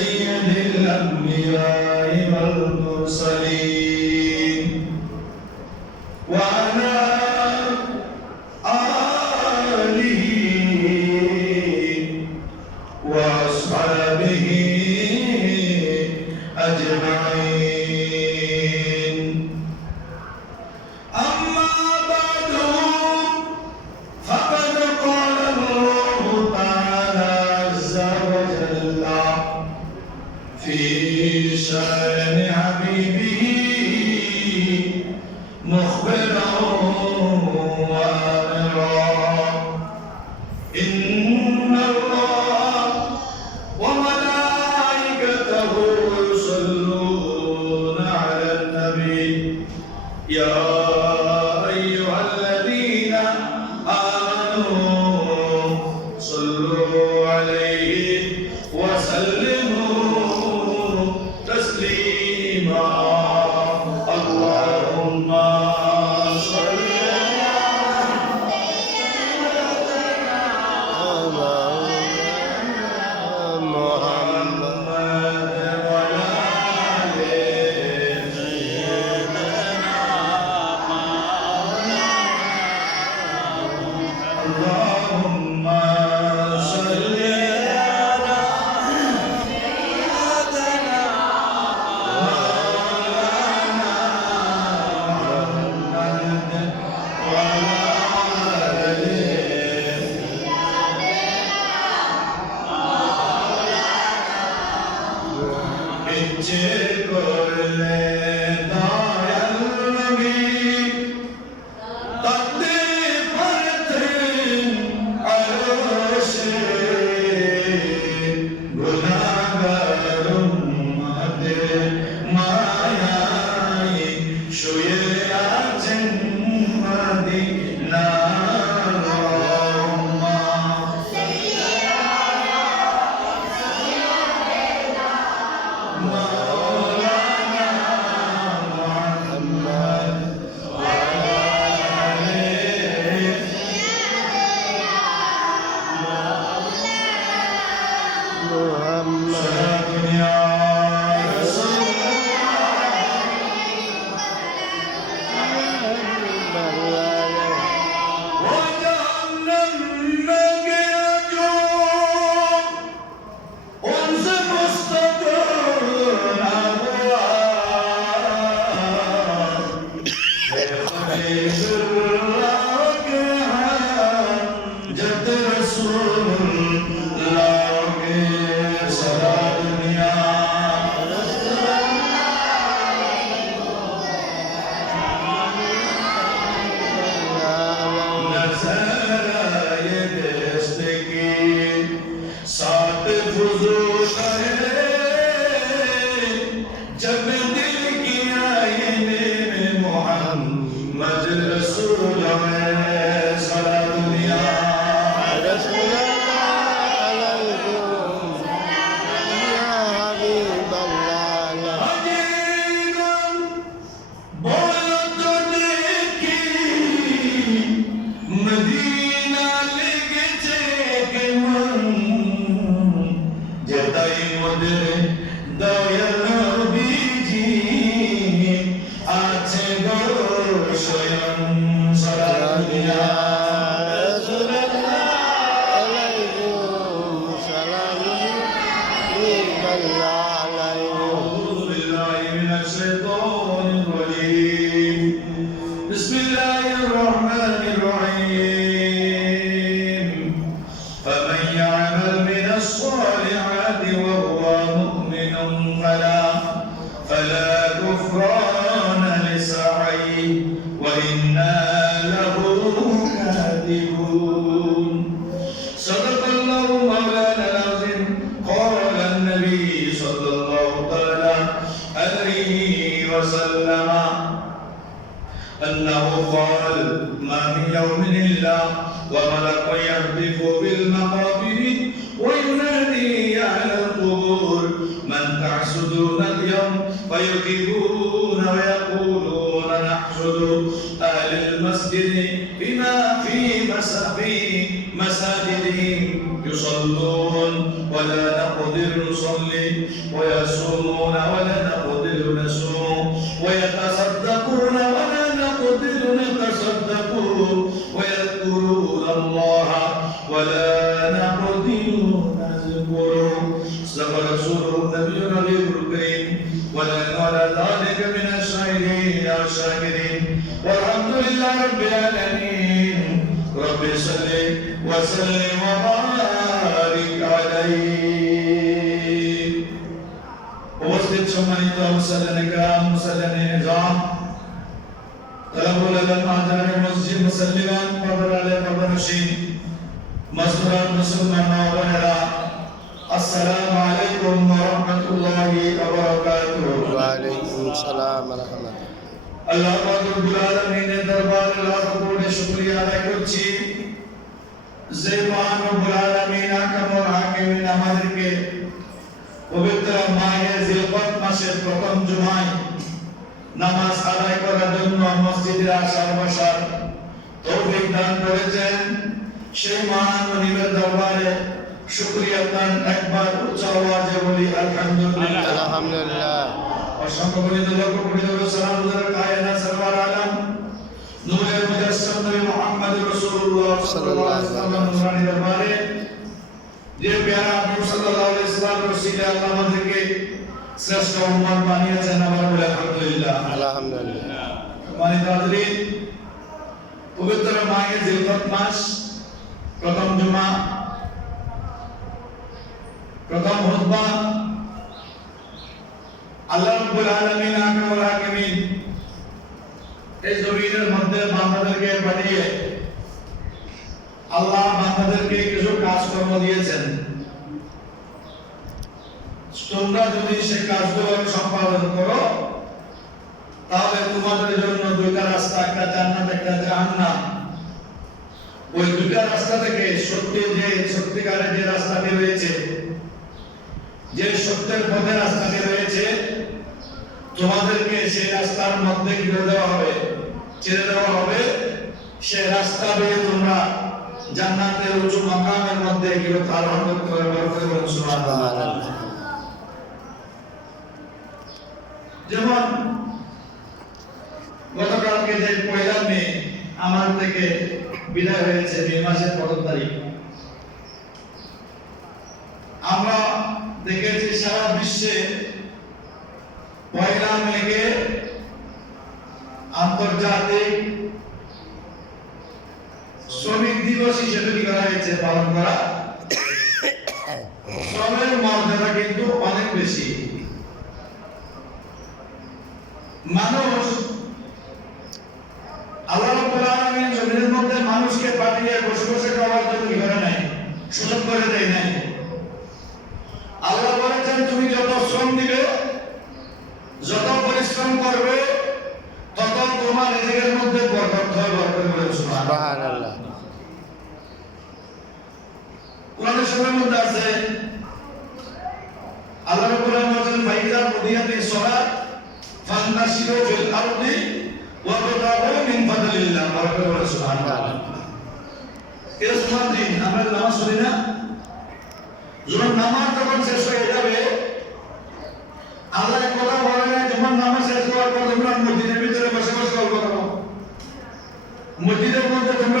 سيد الأنبياء والمرسلين. وعلى Em তাই মোদের দয়াল নবীজি। من تحسدون اليوم فيجيبون ويقولون نحسد أهل المسجد بما في مساجدهم يصلون ولا وبارك عليه উপস্থিত সম্মানিত মুসল্লানে کرام মুসল্লানে নিজাম তলবুল আলম আজান মসজিদ মুসল্লিমান কবর আলে কবর নশীন মজদুরান মুসলমান নওয়ানেরা আসসালামু আলাইকুম ওয়া রাহমাতুল্লাহি ওয়া বারাকাতুহু ওয়ালাইকুম সালাম রহমত আল্লাহ পাক রব্বুল আলামিনের দরবারে লাখ কোটি শুকরিয়া আদায় করছি যে মহান রব্বুল আলামিন আকামুল হাকিমিন আমাদেরকে পবিত্র মাহে জিলকত মাসের প্রথম জুমায় নামাজ আদায় করার জন্য মসজিদে আসার বসার তৌফিক দান করেছেন। সেই মহান মনিবের দরবারে শুকরিয়া দান একবার উচ্চ আওয়াজে বলি আলহামদুলিল্লাহ। আলহামদুলিল্লাহ। অসংখ্য গণিত লক্ষ কোটি সালাম কায়না সরওয়ার আলম। নূরে নবী মুহাম্মদ রাসূলুল্লাহ সাল্লাল্লাহু আলাইহি ওয়াসাল্লাম নুরানি দরবারে যে প্যারা নবী সাল্লাল্লাহু আলাইহি ওয়াসাল্লাম রসিলে আল্লাহ আমাদেরকে শ্রেষ্ঠ উম্মত বানিয়েছেন আমার বলে আলহামদুলিল্লাহ। আলহামদুলিল্লাহ। সম্মানিত হাজরিন পবিত্র মাহে জিলকত মাস প্রথম জুমা প্রথম খুতবা আল্লাহ রাব্বুল আলামিন আকামুল হাকিমিন এই জমিনের মধ্যে বান্দাদেরকে পাঠিয়ে আল্লাহ বান্দাদেরকে কিছু কাজকর্ম দিয়েছেন। তোমরা যদি সেই কাজগুলো সম্পাদন করো, তাহলে তোমাদের জন্য দুইটা রাস্তা, একটা জান্নাত, একটা জাহান্নাম। ওই দুইটা রাস্তা থেকে সত্যি যে, সত্যিকারের যে রাস্তাটি রয়েছে, যে সত্যের পথে রাস্তাটি রয়েছে, তোমাদেরকে সেই রাস্তার মধ্যে ঘিরে দেওয়া হবে। ছেড়ে দেওয়া হবে সেই রাস্তা বেয়ে তোমরা জান্নাতের উঁচু মাকামের মধ্যে গিয়ে তার। সুবহানাল্লাহ যেমন গতকালকে যে পয়লা মে আমার থেকে বিদায় হয়েছে মে মাসের প্রথম তারিখ আন্তর্জাতিক শ্রমিক দিবস হিসেবে কি করা হয়েছে? পালন করা। শ্রমের মর্যাদা কিন্তু অনেক বেশি। মানুষ আল্লাহ জমিনের মধ্যে মানুষকে পাঠিয়ে বসে বসে খাওয়ার জন্য কি করে নাই সুযোগ করে দেয় নাই আল্লাহ বলেছেন তুমি যত শ্রম দিবে যত পরিশ্রম করবে তত তোমার নিজের মধ্যে বরকত হয় বরকত বলে সুবহানাল্লাহ সুবহানাল্লাহ কোরআনের সময়ের মধ্যে আছে আল্লাহ রাব্বুল আলামিন ফাইজা কুদিয়াতিস সালাত ফান্তাশিরু ফিল আরদি ওয়াবতাগু মিন ফাদলিল্লাহ। বরকত বলে সুবহানাল্লাহ। এর সমান দিন আমরা নামাজ পড়ি না, যখন নামাজ যখন শেষ হয়ে যাবে, আল্লাহ কথা বলে যখন নামাজ শেষ হওয়ার পর তোমরা মসজিদের ভিতরে বসে বসে মসজিদের মধ্যে তোমরা